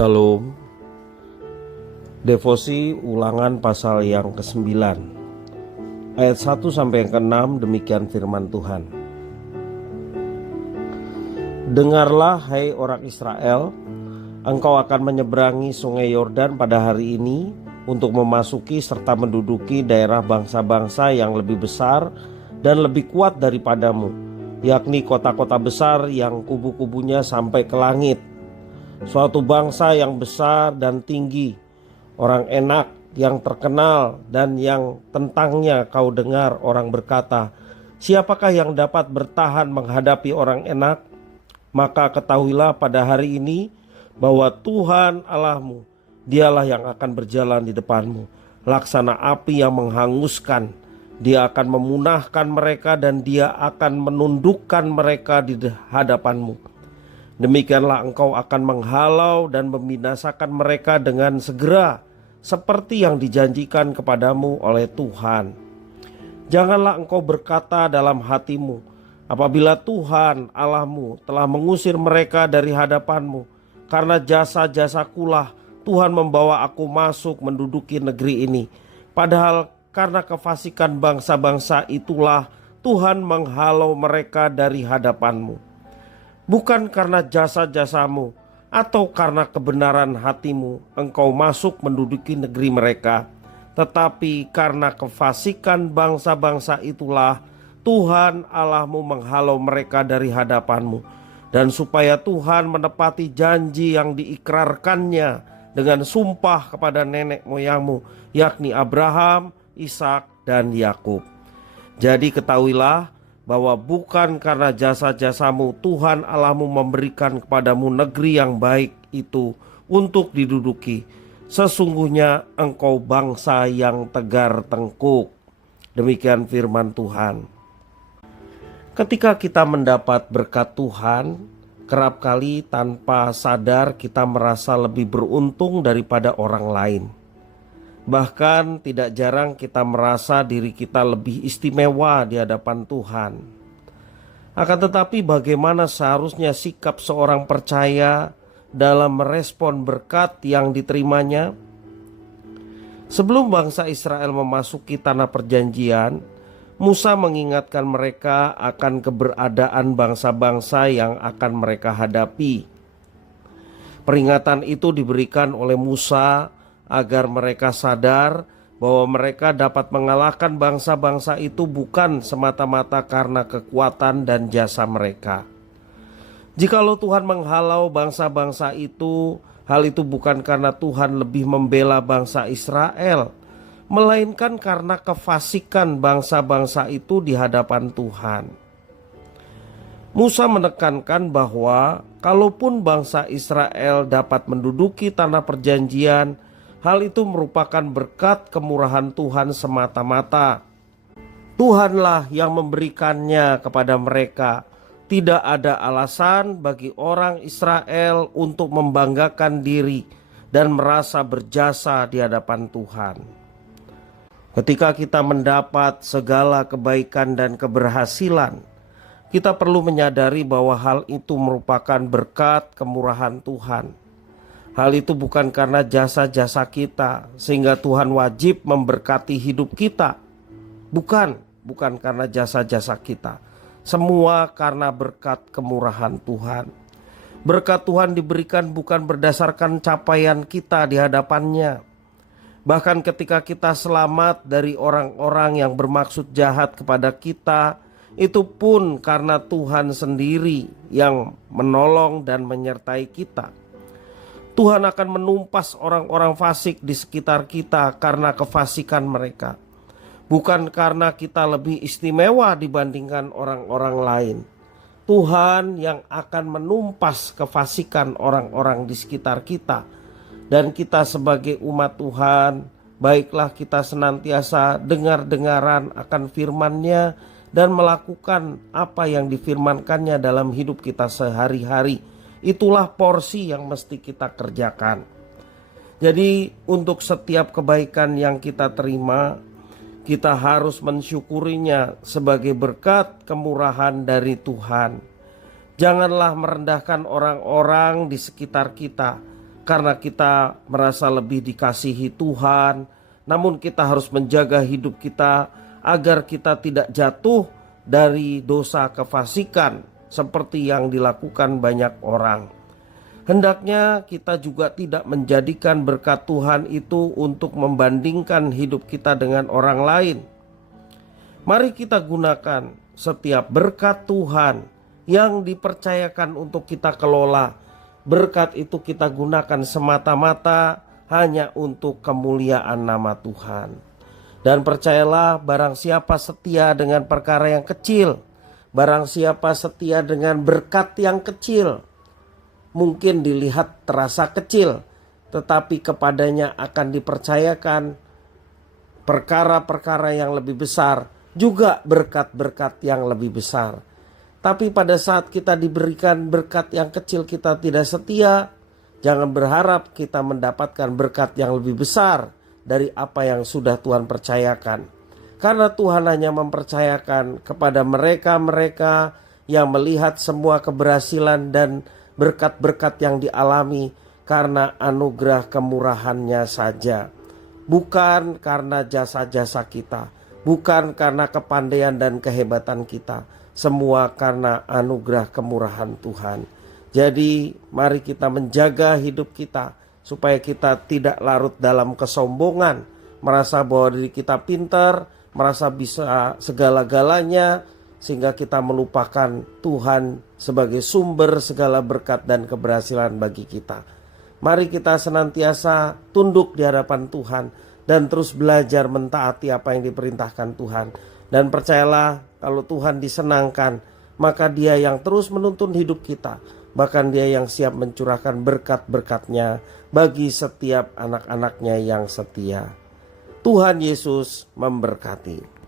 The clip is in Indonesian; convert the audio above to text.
Shalom. Devosi ulangan pasal yang ke-9 ayat 1 sampai yang ke-6. Demikian firman Tuhan. Dengarlah hai orang Israel, engkau akan menyeberangi sungai Yordan pada hari ini untuk memasuki serta menduduki daerah bangsa-bangsa yang lebih besar dan lebih kuat daripadamu, yakni kota-kota besar yang kubu-kubunya sampai ke langit. Suatu bangsa yang besar dan tinggi, orang enak yang terkenal dan yang tentangnya kau dengar orang berkata, siapakah yang dapat bertahan menghadapi orang enak? Maka ketahuilah pada hari ini bahwa Tuhan Allahmu, dialah yang akan berjalan di depanmu, laksana api yang menghanguskan. Dia akan memunahkan mereka dan dia akan menundukkan mereka di hadapanmu. Demikianlah engkau akan menghalau dan membinasakan mereka dengan segera, seperti yang dijanjikan kepadamu oleh Tuhan. Janganlah engkau berkata dalam hatimu, apabila Tuhan Allahmu telah mengusir mereka dari hadapanmu, karena jasa-jasakulah Tuhan membawa aku masuk menduduki negeri ini. Padahal karena kefasikan bangsa-bangsa itulah Tuhan menghalau mereka dari hadapanmu. Bukan karena jasa-jasamu atau karena kebenaran hatimu engkau masuk menduduki negeri mereka, tetapi karena kefasikan bangsa-bangsa itulah Tuhan Allahmu menghalau mereka dari hadapanmu, dan supaya Tuhan menepati janji yang diikrarkannya dengan sumpah kepada nenek moyangmu, yakni Abraham, Ishak, dan Yakub. Jadi ketahuilah bahwa bukan karena jasa-jasamu Tuhan Allahmu memberikan kepadamu negeri yang baik itu untuk diduduki. Sesungguhnya engkau bangsa yang tegar tengkuk. Demikian firman Tuhan. Ketika kita mendapat berkat Tuhan, kerap kali tanpa sadar kita merasa lebih beruntung daripada orang lain. Bahkan tidak jarang kita merasa diri kita lebih istimewa di hadapan Tuhan. Akan tetapi bagaimana seharusnya sikap seorang percaya dalam merespon berkat yang diterimanya? Sebelum bangsa Israel memasuki tanah perjanjian, Musa mengingatkan mereka akan keberadaan bangsa-bangsa yang akan mereka hadapi. Peringatan itu diberikan oleh Musa agar mereka sadar bahwa mereka dapat mengalahkan bangsa-bangsa itu bukan semata-mata karena kekuatan dan jasa mereka. Jikalau Tuhan menghalau bangsa-bangsa itu, hal itu bukan karena Tuhan lebih membela bangsa Israel, melainkan karena kefasikan bangsa-bangsa itu di hadapan Tuhan. Musa menekankan bahwa kalaupun bangsa Israel dapat menduduki tanah perjanjian, hal itu merupakan berkat kemurahan Tuhan semata-mata. Tuhanlah yang memberikannya kepada mereka. Tidak ada alasan bagi orang Israel untuk membanggakan diri dan merasa berjasa di hadapan Tuhan. Ketika kita mendapat segala kebaikan dan keberhasilan, kita perlu menyadari bahwa hal itu merupakan berkat kemurahan Tuhan. Hal itu bukan karena jasa-jasa kita sehingga Tuhan wajib memberkati hidup kita. Bukan karena jasa-jasa kita. Semua karena berkat kemurahan Tuhan. Berkat Tuhan diberikan bukan berdasarkan capaian kita di hadapannya. Bahkan ketika kita selamat dari orang-orang yang bermaksud jahat kepada kita, itu pun karena Tuhan sendiri yang menolong dan menyertai kita. Tuhan akan menumpas orang-orang fasik di sekitar kita karena kefasikan mereka. Bukan karena kita lebih istimewa dibandingkan orang-orang lain. Tuhan yang akan menumpas kefasikan orang-orang di sekitar kita. Dan kita sebagai umat Tuhan, baiklah kita senantiasa dengar-dengaran akan firman-Nya dan melakukan apa yang difirmankannya dalam hidup kita sehari-hari. Itulah porsi yang mesti kita kerjakan. Jadi untuk setiap kebaikan yang kita terima, kita harus mensyukurinya sebagai berkat kemurahan dari Tuhan. Janganlah merendahkan orang-orang di sekitar kita, karena kita merasa lebih dikasihi Tuhan. Namun kita harus menjaga hidup kita agar kita tidak jatuh dari dosa kefasikan seperti yang dilakukan banyak orang. Hendaknya kita juga tidak menjadikan berkat Tuhan itu untuk membandingkan hidup kita dengan orang lain. Mari kita gunakan setiap berkat Tuhan yang dipercayakan untuk kita kelola. Berkat itu kita gunakan semata-mata hanya untuk kemuliaan nama Tuhan. Dan percayalah, barang siapa setia dengan perkara yang kecil, barang siapa setia dengan berkat yang kecil, mungkin dilihat terasa kecil, tetapi kepadanya akan dipercayakan perkara-perkara yang lebih besar, juga berkat-berkat yang lebih besar. Tapi pada saat kita diberikan berkat yang kecil kita tidak setia, jangan berharap kita mendapatkan berkat yang lebih besar dari apa yang sudah Tuhan percayakan. Karena Tuhan hanya mempercayakan kepada mereka-mereka yang melihat semua keberhasilan dan berkat-berkat yang dialami karena anugerah kemurahannya saja. Bukan karena jasa-jasa kita, bukan karena kepandaian dan kehebatan kita. Semua karena anugerah kemurahan Tuhan. Jadi mari kita menjaga hidup kita supaya kita tidak larut dalam kesombongan, merasa bahwa diri kita pintar, merasa bisa segala-galanya, sehingga kita melupakan Tuhan sebagai sumber segala berkat dan keberhasilan bagi kita. Mari kita senantiasa tunduk di hadapan Tuhan dan terus belajar mentaati apa yang diperintahkan Tuhan. Dan percayalah, kalau Tuhan disenangkan, maka Dia yang terus menuntun hidup kita. Bahkan Dia yang siap mencurahkan berkat-berkatnya bagi setiap anak-anaknya yang setia. Tuhan Yesus memberkati.